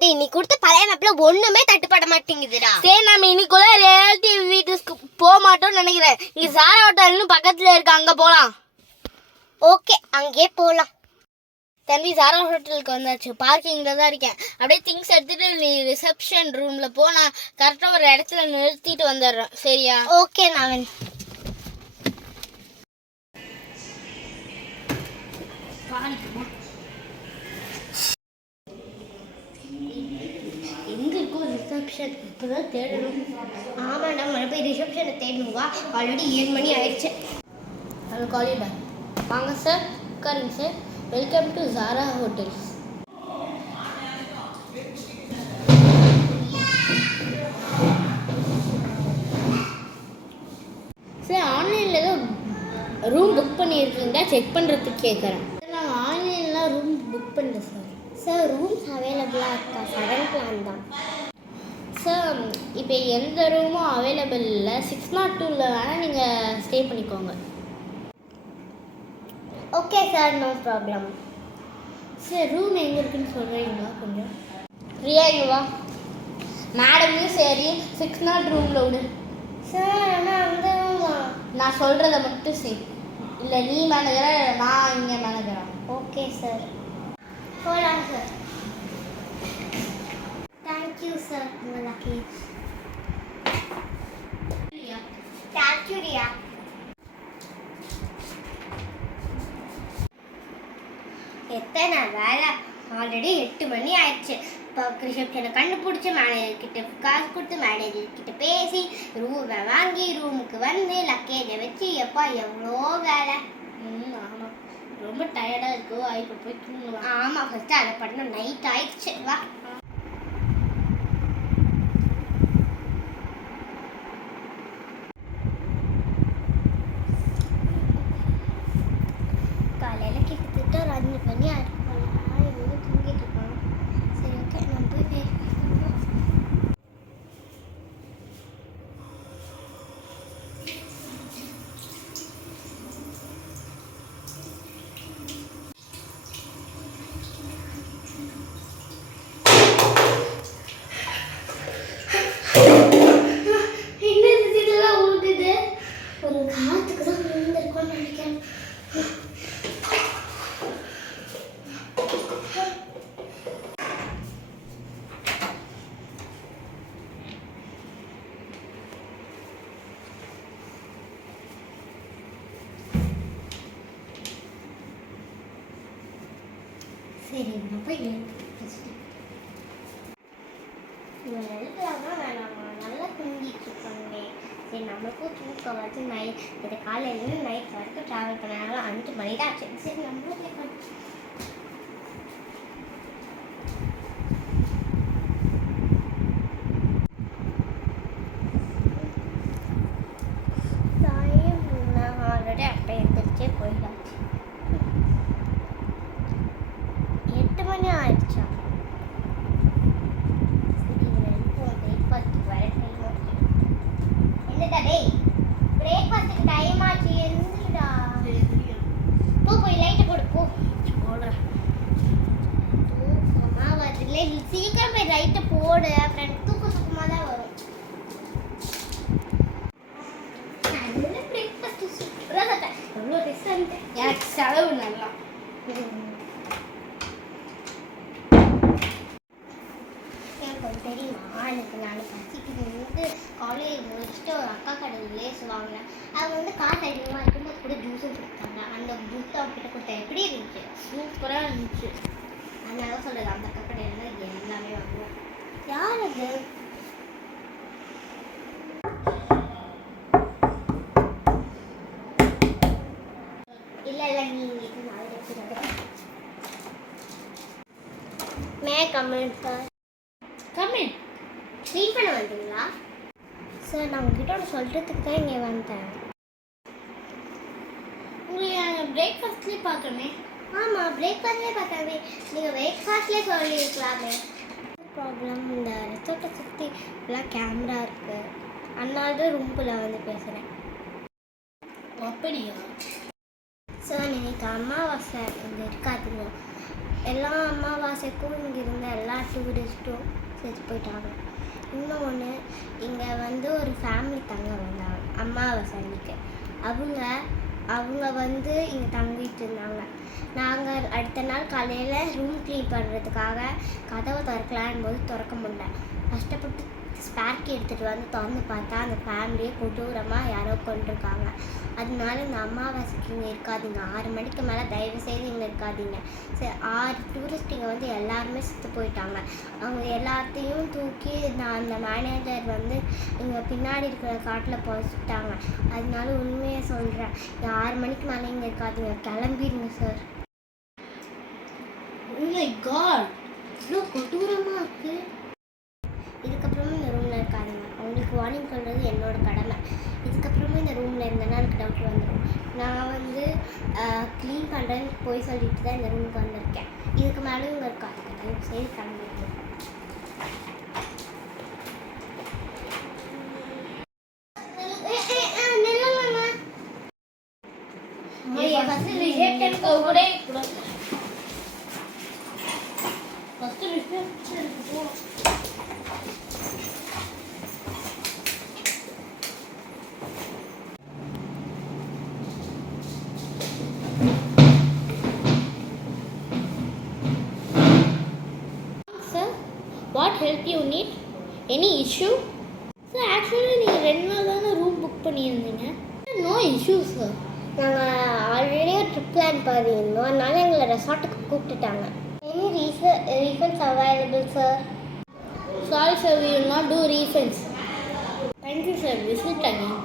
டேய் நீ கொடுத்த பழைய மேப்ல ஒண்ணுமே தட்டுப்பட மாட்டேங்குதுடா. சரி நம்ம இன்னைக்குள்ள ரியாலிட்டி வீட்டுக்கு போக மாட்டோம்னு நினைக்கிறேன். இங்க சாரா ஹோட்டல்னு பக்கத்துல இருக்கு, அங்க போலாம். ஓகே அங்கே போலாம். தம்பி சாரா ஹோட்டலுக்கு வந்தாச்சு. பார்க்கிங்ல தான் இருக்கேன். அப்படியே திங்ஸ் எடுத்துட்டு நீ ரிசப்ஷன் ரூம்ல போ. நான் கரெக்டா ஒரு இடத்துல நிறுத்திட்டு வந்துடுறேன். சரியா? ஓகே நவன். எங்க இருக்கும் ரிசப்ஷன்? இப்பதான் தேடணும். ஆமாண்டா, மறுபடியும் ரிசப்ஷனை தேடணும். வா, ஆல்ரெடி 7 மணி ஆயிடுச்சு. ஹலோ காலிபர், வாங்க சார், உட்காருங்க sir. Welcome to Sara hotels. Sir ஆன்லைனில் ஏதோ ரூம் புக் பண்ணியிருக்கீங்களா செக் பண்ணுறதுக்கு கேட்குறேன். நான் ஆன்லைனில் ரூம் புக் பண்ணுறேன் சார். சார் ரூம்ஸ் அவைலபிளாக இருக்கா? 7 பிளான் தான் சார். இப்போ எந்த ரூமும் அவைலபிள் இல்லை. 602 வேணால் நீங்கள் ஸ்டே பண்ணிக்கோங்க. Okay sir, no problem. Sir room எங்கே இருக்குன்னு சொல்கிறீங்களா கொஞ்சம்? ஃப்ரீயா இங்கே வா. மேடமையும் சரி 602 ரூமில் விடு. சார் ஆனால் அந்த நான் சொல்கிறத மட்டும் செய். இல்லை நீ மேனேஜரா, நான் இங்கே மேனேஜரா? ஓகே சார், போகலாம் சார். Thank you sir. உங்கள் லக்கேஜ். தேங்க்யூ ரியா. எத்தனை வேலை, ஆல்ரெடி 8 மணி ஆயிடுச்சு. இப்போ ரிசப்ஷனை கண்டுபிடிச்சி மேனேஜர்கிட்ட காசு கொடுத்து மேனேஜர்கிட்ட பேசி ரூமை வாங்கி ரூமுக்கு வந்து லக்கேஜை வச்சு எப்பா எவ்வளோ வேலை. ஆமாம், ரொம்ப டயர்டாக இருக்கோ. இப்போ போய் தூங்கலாம். ஆமாம், ஃபஸ்ட்டு அதை பண்ண நைட் ஆயிடுச்சு. வா. காலையில் கிட்டத்தட்ட ஒரு 5 மணி ஆயிடுச்சு. எவ்வளோ தூங்கிட்டு இருக்கான். சரி ஓகே, நம்ம போய் பேசுவோம். ஒரு காலத்துக்கு தான் விழுந்திருக்கோன்னு நினைக்கிறேன். சரி நம்ம போய் எழுப்பலாமா வேணாமா? நல்லா தூங்கிட்டு இருக்காங்க. சரி நம்மளுக்கும் தூக்கம் வச்சு இது காலையிலேருந்து நைட் வரைக்கும் ட்ராவல் பண்ணாலும் 5 மணி தான் ஆச்சு. சரி நம்மளும் கேட்கணும். நான் ஆல்ரெடி அப்போ எந்திரிச்சே போயிடாச்சு. 8 மணி ஆயிடுச்சா? பிரேக்ஃபாஸ்ட்டுக்கு டைம் ஆச்சு. எழுந்துடா. போ, போய் லைட்டை போடு. போ போடுறேன். தூக்கமாக வருதுல, சீக்கிரம் போய் லைட்டை போடு. அப்புறம் தூக்கமாக தான் வரும். நல்ல பிரேக்ஃபாஸ்ட் சூப்பராக சாப்பிட்டேன். எவ்வளோ ரெஸ்டாரண்ட். எனக்கு செலவு நல்லா. தெரியுமா, எனக்கு நான் பசிக்கு காலேஜ் முடிச்சுட்டு ஒரு அக்கா கடையில் லேஸ் வாங்கினேன். அவங்க வந்து காசு அதிகமாக இருக்கும்போது கூட ஜூஸும் கொடுத்தாங்க. அந்த ஜூஸ் அவங்ககிட்ட கொடுத்தா எப்படி இருந்துச்சு? சூப்பராக இருந்துச்சு. அதனால சொல்கிறது, அந்த அக்கா கடையில் தான் எல்லாமே வாங்குவோம். யார் அது? இல்லை இல்லை, நீங்கள் நாளைக்கு வச்சுருக்கேன். மே கமெண்ட் சார். கமெண்ட் க்ளீன் பண்ண வந்தீங்களா சார்? நான் உங்ககிட்ட ஒன்று சொல்கிறதுக்கு தான் இங்கே வந்தேன். உங்களை பிரேக்ஃபாஸ்ட்லேயே பார்த்தோமே. ஆமாம், பிரேக்ஃபாஸ்ட்லேயே பார்த்தாவே. நீங்கள் பிரேக்ஃபாஸ்ட்லேயே சொல்லியிருக்கலாமே. ப்ராப்ளம், இந்த ரெசார்ட்டை சுற்றி ஃபுல்லாக கேமரா இருக்குது. அதனால தான் ரூம்குள்ளே வந்து பேசுகிறேன். அப்படியா சார்? இன்னைக்கு அமாவாசை இங்கே இருக்காதுங்க. எல்லா அமாவாசைக்கும் இங்கே இருந்த எல்லா டூரிஸ்ட்டும் செத்து போயிட்டாங்க. இன்னொன்று, இங்கே வந்து ஒரு ஃபேமிலி தங்க வந்தாங்க அம்மாவாசை அன்னைக்கு. அவங்க வந்து இங்கே தங்கிட்டு இருந்தாங்க. நாங்கள் அடுத்த நாள் காலையில் ரூம் க்ளீன் பண்ணுறதுக்காக கதவை திறக்கலான்னு போது திறக்க முடியல. கஷ்டப்பட்டு ஸ்பேர் கீ எடுத்துகிட்டு வந்து திறந்து பார்த்தா அந்த ஃபேமிலியை கொடூரமாக யாரோ கொண்டிருக்காங்க. அதனால இந்த அமாவாசைக்கு இங்கே இருக்காதீங்க. 6 மணிக்கு மேலே தயவு செய்து இங்கே இருக்காதீங்க. சரி, 6 டூரிஸ்ட் இங்கே வந்து எல்லாருமே செத்து போயிட்டாங்க. அவங்க எல்லாத்தையும் தூக்கி அந்த மேனேஜர் வந்து இங்கே பின்னாடி இருக்கிற காட்டில் புதைச்சிட்டாங்க. அதனால உண்மையை சொல்கிறேன், 6 மணிக்கு மேலே இங்கே இருக்காதீங்க, கிளம்பிடுங்க சார். Oh my God. இவ்வளோ கொடூரமாக இருக்குது. இதுக்கப்புறமும் இந்த ரூமில் இருக்காதீங்க. உங்களுக்கு வார்னிங் சொல்கிறது என்னோட கடமை. இதுக்கப்புறமும் இந்த ரூமில் இருந்தேன்னா எனக்கு டவுட் வந்துடும். நான் வந்து க்ளீன் பண்ணுறேன்னு போய் சொல்லிட்டு தான் இந்த ரூமுக்கு வந்திருக்கேன். இதுக்கு மேலேயும் இங்கே இருக்காதுங்க. தயவு செய்து கிளம்பிடுங்க. What help you need? Any issue? Sir, actually நீங்கள் 2 நாள் தானே ரூம் புக் பண்ணியிருந்தீங்க. No issues sir. நாங்கள் ஆல்ரெடி ஒரு ட்ரிப் பிளான் பண்ணியிருந்தோம். அதனால எங்களை ரெசார்ட்டுக்கு கூப்பிட்டுட்டாங்க. Any refunds available sir? Sorry sir, we will not do refunds. Thank you sir, visit again.